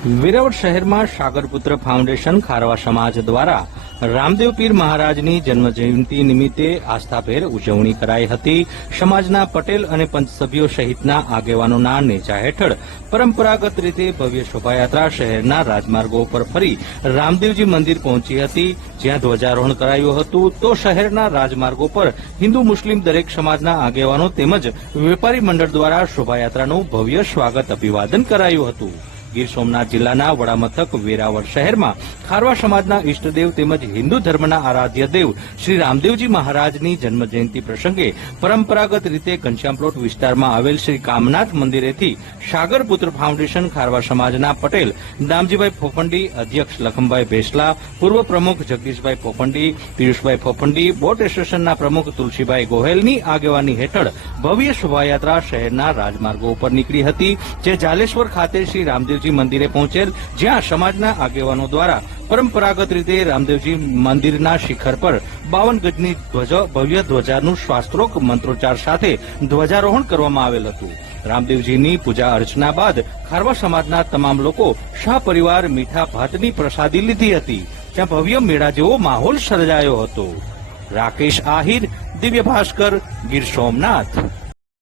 વેરાવળ શહેરમાં સાગરપુત્ર ફાઉન્ડેશન ખારવા સમાજ દ્વારા રામદેવ પીર મહારાજની જન્મજયંતિ નિમિત્તે આસ્થાભેર ઉજવણી કરાઈ હતી। સમાજના પટેલ અને પંચ સભ્યો સહિતના આગેવાનોના નેજા હેઠળ પરંપરાગત રીતે ભવ્ય શોભાયાત્રા શહેરના રાજમાર્ગો પર ફરી રામદેવજી મંદિર પહોંચી હતી, જ્યાં ધ્વજારોહણ કરાયું હતું। તો શહેરના રાજમાર્ગો પર હિન્દુ મુસ્લિમ દરેક સમાજના આગેવાનો તેમજ વેપારી મંડળ દ્વારા શોભાયાત્રાનું ભવ્ય સ્વાગત અભિવાદન કરાયું હતું। ગીર સોમનાથ જિલ્લાના વડામથક વેરાવળ શહેરમાં ખારવા સમાજના ઇષ્ટદેવ તેમજ હિન્દુ ધર્મના આરાધ્ય દેવ શ્રી રામદેવજી મહારાજની જન્મજયંતિ પ્રસંગે પરંપરાગત રીતે ઘનશ્યામપ્લોટ વિસ્તારમાં આવેલ શ્રી કામનાથ મંદિરેથી સાગરપુત્ર ફાઉન્ડેશન ખારવા સમાજના પટેલ દામજીભાઈ ફોફંડી, અધ્યક્ષ લખમભાઈ ભેસલા, પૂર્વ પ્રમુખ જગદીશભાઈ ફોફંડી, પિયુષભાઈ ફોફંડી, બોટ એસોસિએશનના પ્રમુખ તુલસીભાઈ ગોહેલની આગેવાની હેઠળ ભવ્ય શોભાયાત્રા શહેરના રાજમાર્ગો ઉપર નીકળી હતી, જે જાલેશ્વર ખાતે શ્રી રામદેવ મંદિરે પહોંચેલ, જ્યાં સમાજના આગેવાનો દ્વારા પરંપરાગત રીતે રામદેવજી મંદિરના શિખર પર 52 ગજની ભવ્ય ધ્વજાનું શાસ્ત્રોક્ત મંત્રોચ્ચાર સાથે ધ્વજારોહણ કરવામાં આવેલ હતું। રામદેવજીની પૂજા અર્ચના બાદ ખારવા સમાજના તમામ લોકો સહપરિવાર મીઠા ભાતની પ્રસાદી લીધી હતી, જ્યાં ભવ્ય મેળા જેવો માહોલ સર્જાયો હતો। રાકેશ આહિર, દિવ્ય ભાસ્કર, ગીર સોમનાથ।